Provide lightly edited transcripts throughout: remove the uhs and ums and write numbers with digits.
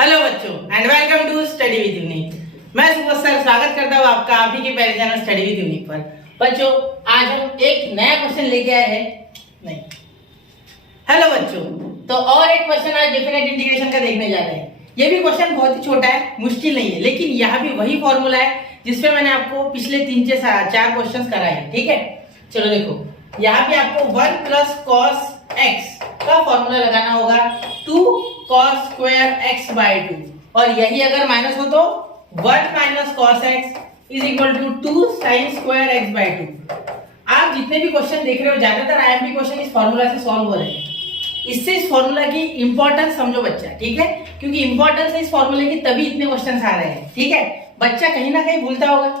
Hello बच्चों and welcome to study with Unique. मैं सुबह सर स्वागत करता हूँ आपका आप ही के प्यारे चैनल स्टडी विद यूनिक पर। बच्चों आज हम एक नया क्वेश्चन लेके आए हैं। नहीं, हेलो बच्चों, तो और एक क्वेश्चन आज डेफिनेट इंटीग्रेशन का देखने जा रहे हैं। ये भी क्वेश्चन बहुत ही छोटा है, मुश्किल नहीं है, लेकिन यहाँ भी वही फॉर्मूला है जिसपे मैंने आपको पिछले 3 से 4 क्वेश्चन कराए हैं। ठीक है, चलो देखो, यहाँ पे आपको 1 प्लस कॉस एक्स का फॉर्मूला लगाना होगा 2 cos स्क्वायर x बाय 2, और यही अगर माइनस हो तो 1 minus cos x is equal to 2 sin square x by 2। आप जितने भी क्वेश्चन देख रहे हो ज्यादातर आईएमपी क्वेश्चन इस फॉर्मूला से सॉल्व हो रहे हैं। इससे इस फॉर्मूला की इंपॉर्टेंस समझो बच्चा, ठीक है, क्योंकि इंपॉर्टेंस है इस फॉर्मूले की तभी इतने क्वेश्चन आ रहे हैं। ठीक है, बच्चा कहीं ना कहीं भूलता होगा,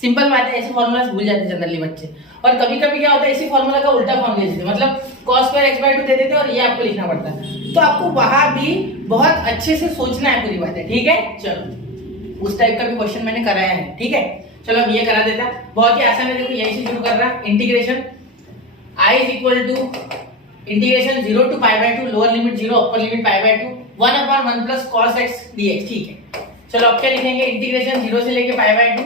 सिंपल बात है, ऐसे फॉर्मूला भूल जाते हैं जनरली बच्चे। और कभी कभी क्या होता है, इसी फॉर्मूला का उल्टा फॉर्म दे देते, मतलब cos स्क्वायर x बाय 2 दे देते और ये आपको लिखना पड़ता है। तो आपको वहां भी बहुत अच्छे से सोचना है पूरी बात है। ठीक है, चलो उस टाइप का भी क्वेश्चन मैंने कराया है। ठीक है, चलो अब ये करा देता, बहुत ही आसान है। देखो यही से शुरू कर रहा, integration I is equal to integration 0 to pi by 2, lower limit 0 upper limit pi by 2, 1/1 plus cos x dx। ठीक है, चलो अब क्या लिखेंगे, इंटीग्रेशन 0 से लेके पाई बाय 2।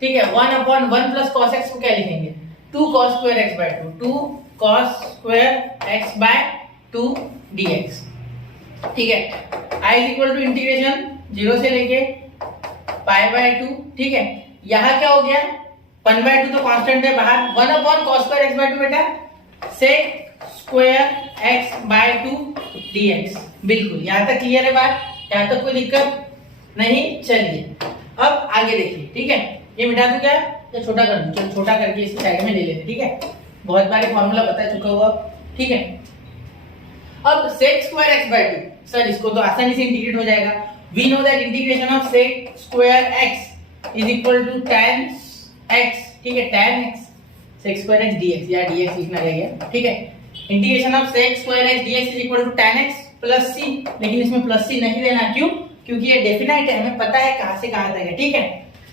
ठीक है, 1/1 प्लस cos x को क्या लिखेंगे, 2 cos square x by 2, 2 cos square x by 2 dx। ठीक है, I is equal to integration 0 से लेके पाई बाय 2। ठीक है, यहाँ क्या हो गया, 1/2 तो कांस्टेंट है बाहर, 1/cos स्क्वायर x बाय 2 बेटा sec square x by 2 dx। बिल्कुल, यहाँ तक क्लियर है बात, यहाँ तक कोई दिक्कत नहीं। चलिए अब आगे देखिए। ठीक है, ये मिटा दूं क्या या छोटा कर दूं? चलो छोटा करके इसी साइड में ले लेते। ठीक है, बहुत बार फॉर्मूला बता चुका हुआ। ठीक है, अब sec square x by 2, sir इसको तो आसानी से इंटीग्रेट हो जाएगा। We know that integration of sec square x is equal to tan x। ठीक है, tan x sec square x dx, या dx लिखना रहेगा। ठीक है, integration of sec square x dx is equal to tan x plus c, लेकिन इसमें plus c नहीं लेना, क्यों? क्योंकि ये डेफिनेट है, हमें पता है कहां से कहां तक है। ठीक है,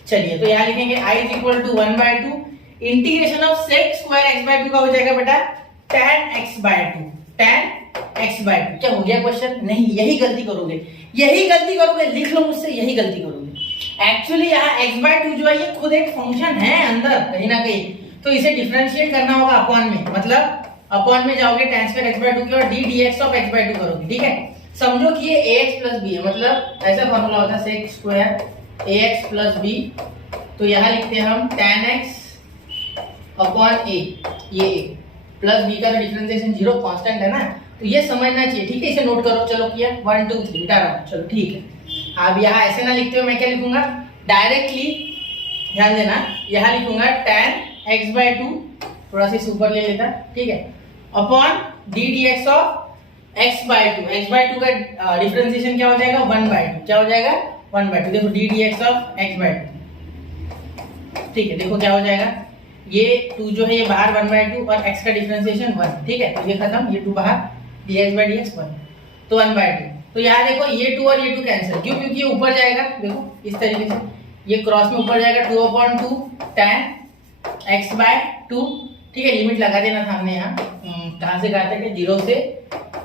चलिए तो यहाँ लिखेंगे I is equal to 1/2 integration of sec square x by 2 का हो जाएगा बेटा tan x by 2, tan x by 2। क्या हो गया क्वेश्चन? नहीं, यही गलती करोगे, यही गलती करोगे, लिख लो मुझसे, यही गलती करोगे। एक्चुअली यहाँ x बाय 2 जो है ये खुद एक फंक्शन है अंदर कहीं ना कहीं, तो इसे डिफरेंशिएट करना होगा अपॉन में, मतलब अपॉन में जाओगे tan स्क्वायर x बाय 2 के और d dx of x by 2 करोगे। ठीक है, समझो कि ये ax प्लस b है, मतलब ऐसा फॉर्मूला होता है sec square ax plus b, तो यहाँ लिखते हैं हम tan x अपॉन a, ये प्लस b का तो डिफरेंशिएशन 0 कांस्टेंट है ना, तो ये समझना चाहिए। ठीक है, इसे नोट करो। चलो किया 1 2 3 मिटा रहा हूं, चलो ठीक है। अब यहाँ ऐसे ना लिखते हो, मैं क्या लिखूंगा डायरेक्टली, ध्यान देना, यहाँ लिखूंगा tan x बाय 2, थोड़ा सा ऊपर ले लेता। ठीक है, upon d dx of x by 2, x by 2 का डिफरेंशिएशन क्या हो जाएगा 1/2, क्या हो जाएगा 1/2। देखो d dx of x by 2। ठीक है, देखो क्या हो जाएगा, ये 2 जो है ये बाहर 1/2 और x का डिफरेंशिएशन 1। ठीक है, तो ये खत्म, ये 2 बाहर, dx बाय dx 1, तो 1/2। तो यहाँ देखो ये 2 और ये 2 कैंसिल, क्यों? क्योंकि ये ऊपर जाएगा, देखो इस तरीके से ये क्रॉस में ऊपर जाएगा, 2/2 tan x बाय 2। ठीक है, लिमिट लगा देना था हमने यहाँ, कहाँ से कहा था कि 0 से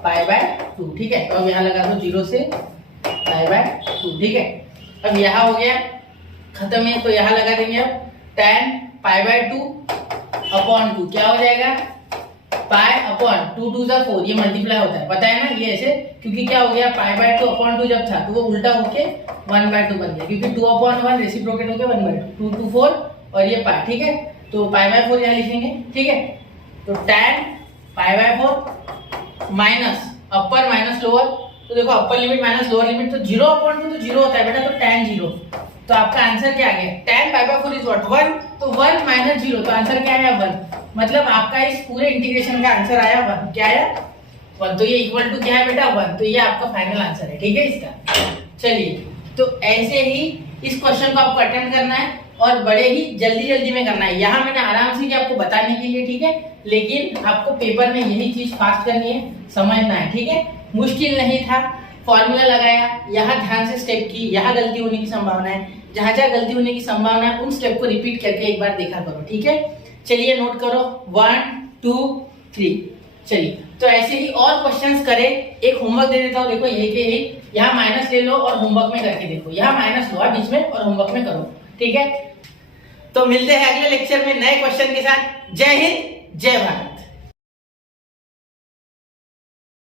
पाई बाय 2। ठीक है, तो अब यहाँ लगा दो 0 से पाई बाय 2। ठीक है, अब यहाँ हो गया खत्म है, तो यहाँ लगा देंगे अब tan पाई बाय 2 अपॉन 2, क्या हो जाएगा पाई अपॉन 2 2 जा 4, ये मल्टीप्लाई होता है, पता है ना ये ऐसे, क्योंकि क्या हो गया पाई बाय 2 अपॉन 2 जब था तो वो उल्टा होके 1/2 बन गया, क्योंकि 2/1 रेसिप्रोकेट होके 1/2, 2 2 4 और ये पाई। ठीक है, तो पाई बाय 4 यहाँ लिखेंगे। ठीक है, तो tan pi by 4 minus upper minus lower, तो देखो upper limit minus lower limit, तो 0/2 तो 0 होता है बेटा, तो tan 0, तो आपका आंसर क्या आ गया, tan pi by 4 is what 1, तो 1 माइनस 0, तो आंसर क्या आया 1, मतलब आपका इस पूरे इंटीग्रेशन का आंसर आया 1। क्या आया 1, तो ये इक्वल टू क्या है बेटा 1, तो ये आपका फाइनल आंसर है। ठीक है इसका। चलिए, तो ऐसे ही इस क्वेश्चन को आपको अटेम्प्ट करना है और बड़े ही जल्दी में करना है। यहाँ मैंने आराम से किया आपको बताने के लिए, ठीक है, लेकिन आपको पेपर में यही चीज फास्ट करनी है, समझना है। ठीक है, मुश्किल नहीं था, फॉर्मूला लगाया, यहाँ ध्यान से स्टेप की, यहाँ गलती होने की संभावना है, जहां जहां गलती होने की संभावना है उन स्टेप को रिपीट करके एक बार देखा करो। ठीक है, चलिए नोट करो 1 2 3। चलिए तो ऐसे ही और क्वेश्चंस करें। एक होमवर्क दे देता हूँ, देखो यही के यही, यहाँ माइनस ले लो और होमवर्क में करके देखो, यहाँ माइनस लो बीच में और होमवर्क में करो, ठीक है। तो मिलते हैं अगले लेक्चर में नए क्वेश्चन के साथ। जय हिंद, जय भारत।